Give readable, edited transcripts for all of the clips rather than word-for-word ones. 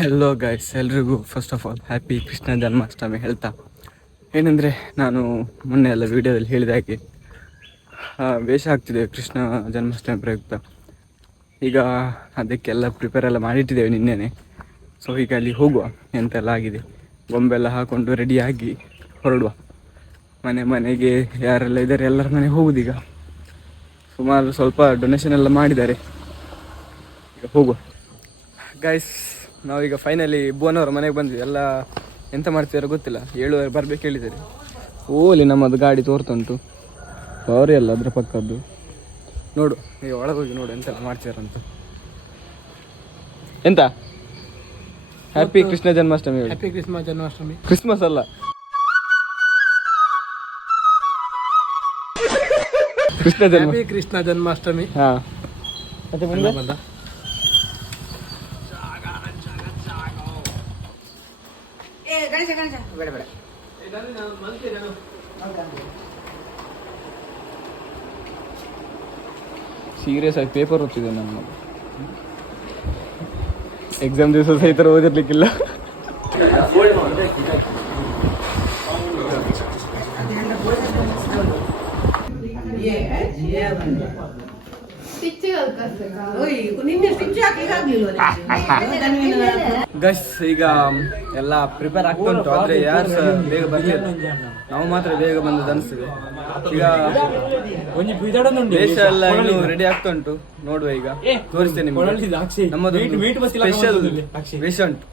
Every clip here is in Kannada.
ಹೆಲೋ ಗೈಸ್, ಎಲ್ರಿಗೂ first of all happy Krishna Janmashtami ಹೇಳ್ತಾ, ಏನಂದರೆ ನಾನು ಮೊನ್ನೆ ಎಲ್ಲ ವೀಡಿಯೋದಲ್ಲಿ ಹೇಳಿದ ಹಾಗೆ ವೇಷ ಆಗ್ತಿದೆ ಕೃಷ್ಣ ಜನ್ಮಾಷ್ಟಮಿ ಪ್ರಯುಕ್ತ. ಈಗ ಅದಕ್ಕೆಲ್ಲ ಪ್ರಿಪೇರ್ ಎಲ್ಲ ಮಾಡಿಟ್ಟಿದ್ದೇವೆ ನಿನ್ನೆನೆ. ಸೊ ಈಗ ಅಲ್ಲಿ ಹೋಗುವ, ಎಂತೆಲ್ಲ ಆಗಿದೆ ಗೊಂಬೆಲ್ಲ ಹಾಕ್ಕೊಂಡು ರೆಡಿಯಾಗಿ ಹೊರಡುವ. ಮನೆಗೆ ಯಾರೆಲ್ಲ ಇದ್ದಾರೆ ಎಲ್ಲರ ಮನೆಗೆ ಹೋಗುದೀಗ. ಸುಮಾರು ಸ್ವಲ್ಪ ಡೊನೇಷನ್ ಎಲ್ಲ ಮಾಡಿದ್ದಾರೆ, ಈಗ ಹೋಗುವ ಗೈಸ್. ನಾವೀಗ ಫೈನಲಿ ಭುವನವರ ಮನೆಗೆ ಬಂದ್ವಿ. ಎಲ್ಲ ಎಂತ ಮಾಡ್ತಿದಾರೋ ಗೊತ್ತಿಲ್ಲ, 7 ಬರ್ಬೇಕು ಹೇಳಿದ್ದಾರೆ. ಓಲಿ ನಮ್ಮದು ಗಾಡಿ ತೋರ್ತುಂಟು, ಅವರೇ ಅಲ್ಲ ಅದ್ರ ಪಕ್ಕದ್ದು. ನೋಡು ಈಗ ಒಳಗೆ ಹೋಗಿ ನೋಡು ಎಂತೆಲ್ಲ ಮಾಡ್ತಿದಾರಂತ. ಎಂತ happy Krishna Janmashtami. Happy Krishna Janmashtami. Christmas ಅಲ್ಲ, ಕೃಷ್ಣ ಜನ್ಮ. ಕೃಷ್ಣ ಜನ್ಮಾಷ್ಟಮಿ. ಹಾ ಮತ್ತೆ ಮುಂದೆ ಬಂದ ಸೀರಿಯಸ್ ಆಗಿ ಪೇಪರ್ ಓದ್ತಿದ್ದೆ ನಾನು. ಎಕ್ಸಾಮ್ ದಿವಸ ಸಹಿತ ಓದಿರ್ಲಿಕ್ಕಿಲ್ಲ. ಗೈಸ್ ಈಗ ಎಲ್ಲ ಪ್ರಿಪೇರ್ ಆಗ್ತಾ ಉಂಟು, ಆದ್ರೆ ಯಾರು ಸಹ ಬೇಗ ಬರ್ಲಿಲ್ಲ. ನಾವು ಮಾತ್ರ ಬೇಗ ಬಂದದ್ದು ಅನಿಸ್ತದೆ. ಈಗ ದೇಶ ಎಲ್ಲ ಇನ್ನು ರೆಡಿ ಆಗ್ತಾ ಉಂಟು, ನೋಡುವ. ಈಗ ತೋರಿಸ್ತೇನೆ ನಿಮ್ಗೆ ನಮ್ಮದು ಸ್ಪೆಷಲ್ ವೇಷ ಉಂಟು.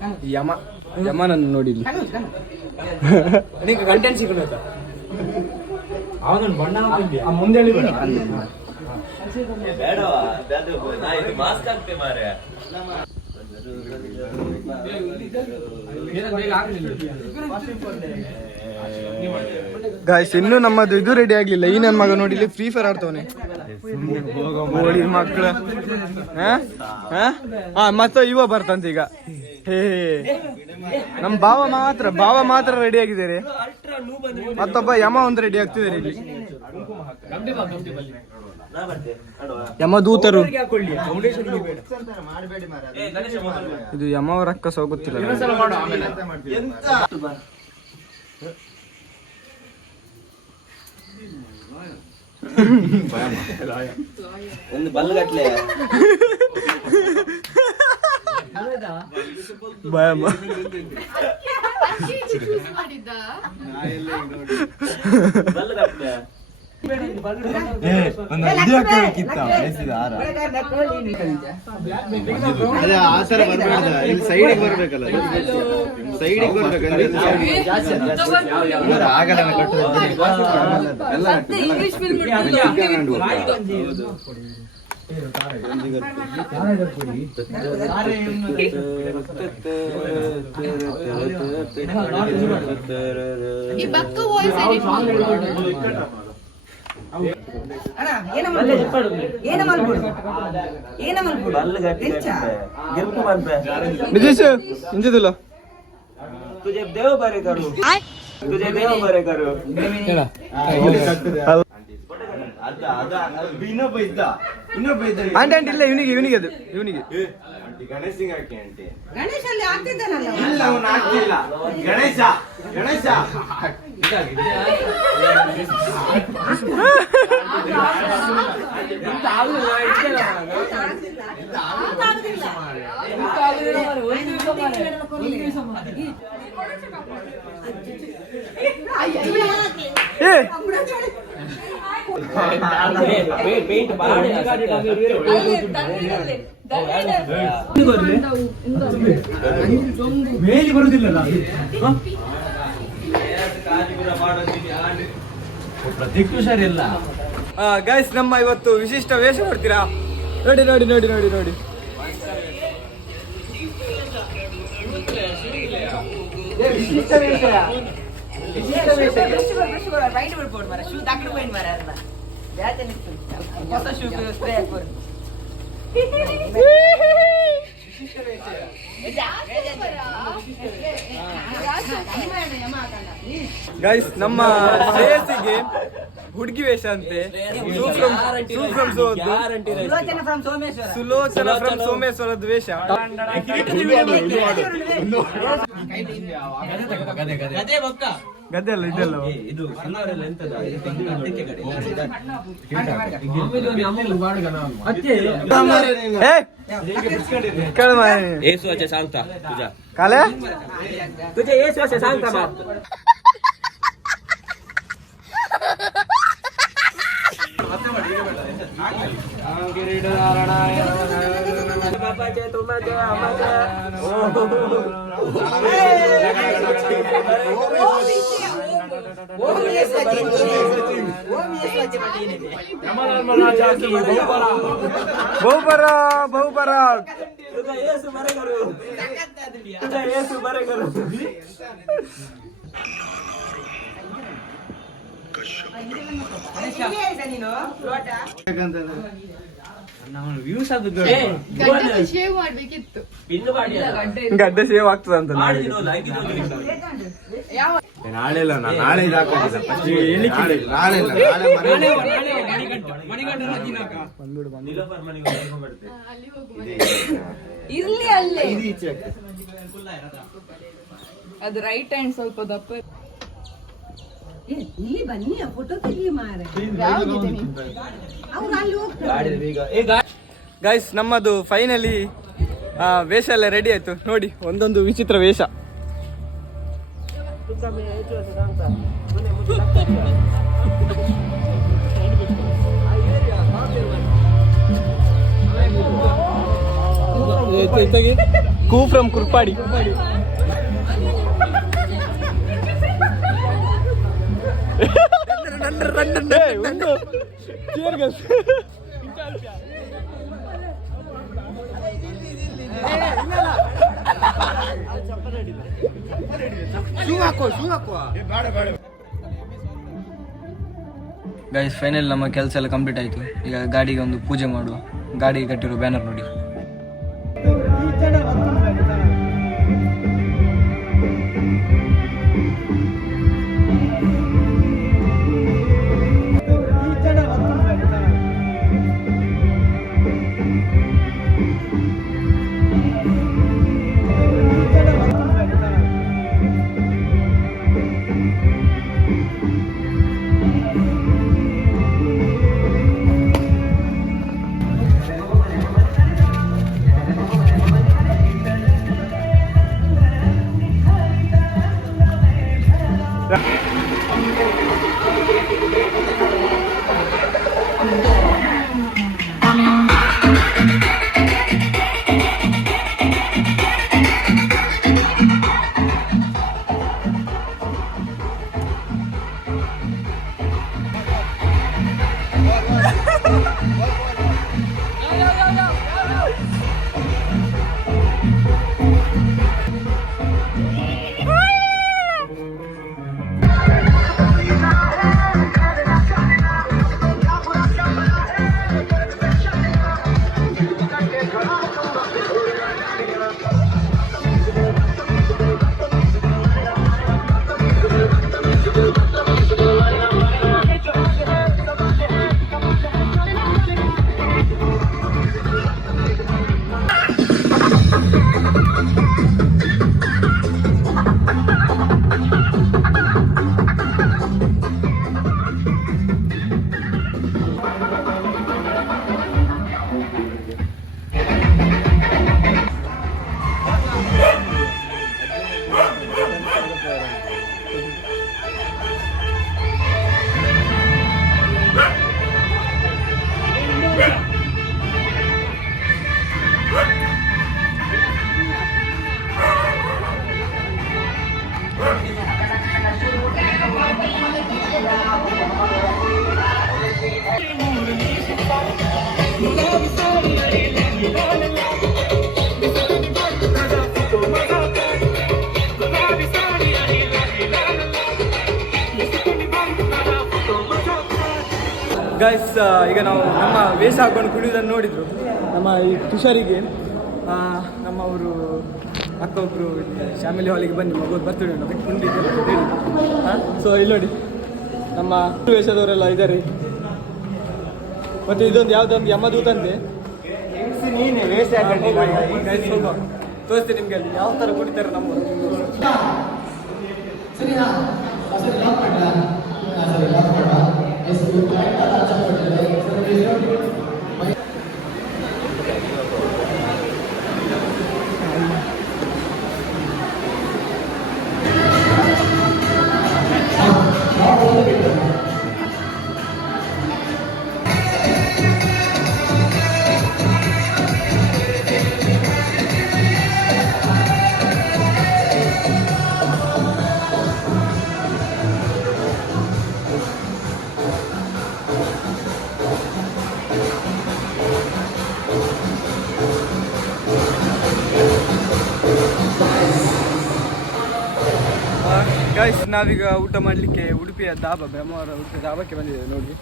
ಯಮನನ್ನು ನೋಡಿ ಇಲ್ಲಿ. ಕಂಟೆಂಟ್ ಸಿಗೋಣ ಅವನನ್ನು ಬಣ್ಣ ಮುಂದೆ ಗಾಯ್ಸ್, ಇನ್ನು ನಮ್ಮದು ಇದು ರೆಡಿ ಆಗ್ಲಿಲ್ಲ. ಈ ನನ್ನ ಮಗ ನೋಡಿ ಫ್ರೀ ಫೈರ್ ಆಡ್ತವನೆ. ಮಕ್ಕಳ ಮತ್ತೆ ಇವ ಬರ್ತಂತ ಈಗ. ಹೇ ನಮ್ ಭಾವ ಮಾತ್ರ ರೆಡಿ ಆಗಿದ್ದಾರೆ. ಮತ್ತೊಬ್ಬ ಯಮ ಒಂದು ರೆಡಿ ಆಗ್ತಿದ್ದಾರೆ ಇಲ್ಲಿ. ಯಮದೂತರು. ಇದು ಯಮ ಅವರ ಅಕ್ಕ ಸಹ ಗೊತ್ತಿಲ್ಲ. ಒಂದು ಬಲ್ಗಟ್ಲೆ ಭಯಮ್ಮ ಆತರ ಬರ್ಬೇಡ, ಇಲ್ಲಿ ಸೈಡಿಗೆ ಬರ್ಬೇಕಲ್ಲ, ಸೈಡಿಗೆ ಬರ್ಬೇಕಂದ್ರೆ ಆಗಲ್ಲ तुझे देव बरे करू, तुझे देव बरे करू. ಆಂಟಿ ಇಲ್ಲ, ಇವನಿಗೆ ಅದು ಇವನಿಗೆ ಗಣೇಶಿಗೆ ಹಾಕಿ ಆಂಟಿ. ಗಣೇಶ ಅಲ್ಲಿ ಆಗ್ತಿದ್ದಾನಲ್ಲ. ಇಲ್ಲ ಅವನು ಆಗ್ತಿಲ್ಲ. ಗಣೇಶ ಮೇಲಿ ಬರುದಿಲ್ಲ. ಗೈಸ್, ನಮ್ಮ ಇವತ್ತು ವಿಶಿಷ್ಟ ವೇಷ ಕೊಡ್ತೀರಾ? ನೋಡಿ ನೋಡಿ ನೋಡಿ ನೋಡಿ ನೋಡಿ. ವಿಶಿಷ್ಟ ವೇಷ. ಗೈಸ್, ನಮ್ಮ ಶ್ರೇಯಸ್ಸಿಗೆ ಹುಡುಗಿ ವೇಷ ಅಂತೆ. ಸುಲೋಚನಾ ಫ್ರಮ್ ಸೋಮೇಶ್ವರದ ವೇಷ. ಗದ್ದೆ ಅಲ್ಲ ಇದೆಲ್ಲ ಇದು ಸಣ್ಣವರೆಲ್ಲ ಎಂತದ ಏಸು ಅಚ್ಚೆ ಸಾಂಗ್ತಾ ತುಜಾ ಕಾಲೆ ತುಜೆ ಏಸು ಅಚ್ಚೆ ಸಾಂಗ್ತಾ ಮಾ ಬಾಪಾಜೆ ತುಮಾಜೆ ಅಮಾಜೆ ಬಹುಪರ ಶೇವ್ ಮಾಡ್ಬೇಕಿತ್ತು. ಗಡ್ಡೆ ಸೇವ್ ಆಗ್ತದ ಅಂತ ನಾಳೆ ಇಲ್ಲ ನಾಳೆ ಇರ್ಲಿ ಅಲ್ಲೇ ಅದು ರೈಟ್ ಹ್ಯಾಂಡ್ ಸ್ವಲ್ಪ ದಪ್ಪ. ಇಲ್ಲಿ ಬನ್ನಿ ಫೋಟೋ ತೆಗಿ ಮಾರ. ಗೈಸ್ ನಮ್ಮದು ಫೈನಲಿ ವೇಷ ಎಲ್ಲ ರೆಡಿ ಆಯ್ತು ನೋಡಿ. ಒಂದೊಂದು ವಿಚಿತ್ರ ವೇಷ. ಕೂ ಫ್ರಮ್ ಕುರ್ಪಾಡಿ. ಗೈಸ್ ಫೈನಲ್ ನಮ್ಮ ಕೆಲಸ ಎಲ್ಲ ಕಂಪ್ಲೀಟ್ ಆಯ್ತು. ಈಗ ಗಾಡಿಗೆ ಒಂದು ಪೂಜೆ ಮಾಡುವ. ಗಾಡಿಗೆ ಕಟ್ಟಿರೋ ಬ್ಯಾನರ್ ನೋಡಿ. ಗೈಸ್ ಈಗ ನಾವು ನಮ್ಮ ವೇಷ ಹಾಕೊಂಡು ಕುಡಿಯೋದನ್ನು ನೋಡಿದ್ರು. ನಮ್ಮ ಈ ತುಷಾರಿಗೆ ನಮ್ಮ ಅವರು ಅಕ್ಕ ಒಬ್ಬರು ಫ್ಯಾಮಿಲಿ ಹಾಲಿಗೆ ಬನ್ನಿ ಮಗು ಬರ್ತಡೆ ಕುಂಡಿದ್ದೆಲ್ಲ ಹೇಳಿ. ಸೊ ಇಲ್ಲಿ ನೋಡಿ ನಮ್ಮ ವೇಷದವರೆಲ್ಲ ಇದ್ದಾರೆ. ಮತ್ತೆ ಇದೊಂದು ಯಾವುದೊಂದು ಯಮದೂತಂತೆ. ನೀನೆ ವೇಷ ಸ್ವಲ್ಪ ತೋರಿಸ್ತೀನಿ ನಿಮ್ಗೆ ಅಲ್ಲಿ ಯಾವ ಥರ ಕುಡಿತಾರೆ ನಮ್ಮ. ಗೈಸ್, ನಾವೀಗ ಊಟ ಮಾಡಲಿಕ್ಕೆ ಉಡುಪಿಯ ಧಾಬಾ, ಬ್ರಹ್ಮಾವರ ಉಡುಪಿಯ ಧಾಬಾಕ್ಕೆ ಬಂದಿದ್ದೇವೆ. ನೋಡಿ,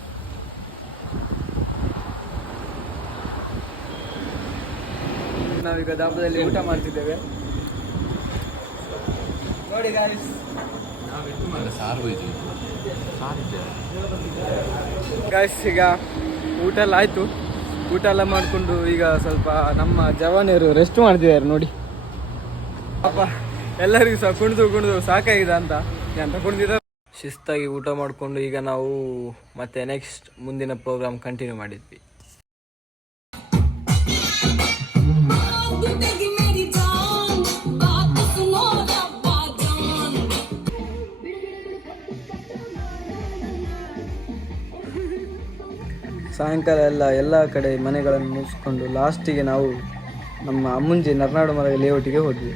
ನಾವೀಗ ಧಾಬಾದಲ್ಲಿ ಊಟ ಮಾಡ್ತಿದ್ದೇವೆ. ನೋಡಿ ಗೈಸ್, ಗೈಸ್ ಈಗ ಊಟ ಎಲ್ಲ ಆಯಿತು. ಊಟ ಎಲ್ಲ ಮಾಡಿಕೊಂಡು ಈಗ ಸ್ವಲ್ಪ ನಮ್ಮ ಜವಾನರು ರೆಸ್ಟ್ ಮಾಡ್ತಿದ್ದಾರೆ. ನೋಡಿ ಪಾಪ ಎಲ್ಲರಿಗೂ ಸಹ ಕುಣಿದು ಸಾಕಾಗಿದೆ ಅಂತ ಕುಣಿದಿದ್ದಾರೆ. ಶಿಸ್ತಾಗಿ ಊಟ ಮಾಡಿಕೊಂಡು ಈಗ ನಾವು ಮತ್ತೆ ನೆಕ್ಸ್ಟ್ ಮುಂದಿನ ಪ್ರೋಗ್ರಾಮ್ ಕಂಟಿನ್ಯೂ ಮಾಡಿದ್ವಿ. ಸಾಯಂಕಾಲ ಎಲ್ಲ ಕಡೆ ಮನೆಗಳನ್ನು ಮುಗಿಸ್ಕೊಂಡು ಲಾಸ್ಟಿಗೆ ನಾವು ನಮ್ಮ ಅಮ್ಮಂಜಿ ನರ್ನಾಡು ಮರ ಲೇಔಟಿಗೆ ಹೋದ್ವಿ.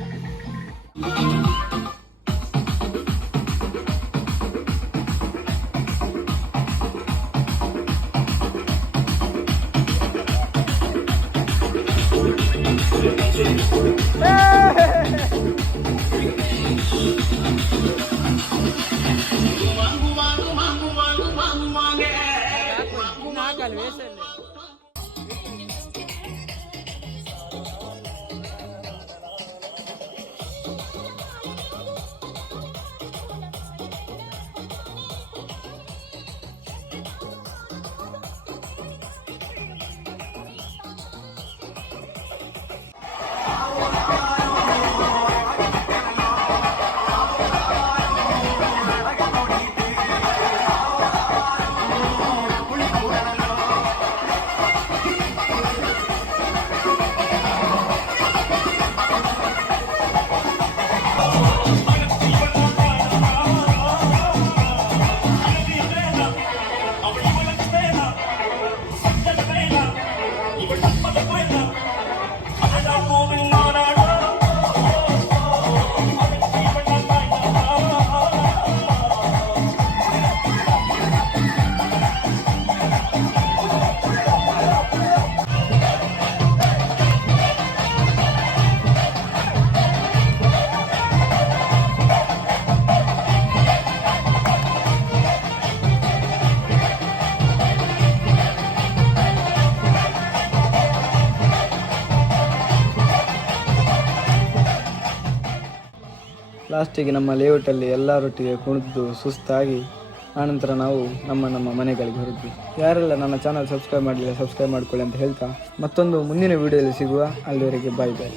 ಲಾಸ್ಟಿಗೆ ನಮ್ಮ ಲೇಔಟಲ್ಲಿ ಎಲ್ಲರೊಟ್ಟಿಗೆ ಕುಣಿದು ಸುಸ್ತಾಗಿ ಆನಂತರ ನಾವು ನಮ್ಮ ಮನೆಗಳಿಗೆ ಹೊರದ್ವಿ. ಯಾರೆಲ್ಲ ನನ್ನ ಚಾನಲ್ ಸಬ್ಸ್ಕ್ರೈಬ್ ಮಾಡಲಿಲ್ಲ ಸಬ್ಸ್ಕ್ರೈಬ್ ಮಾಡ್ಕೊಳ್ಳಿ ಅಂತ ಹೇಳ್ತಾ ಮತ್ತೊಂದು ಮುಂದಿನ ವೀಡಿಯೋದಲ್ಲಿ ಸಿಗುವ. ಅಲ್ಲಿವರೆಗೆ ಬಾಯ್ ಬಾಯ್.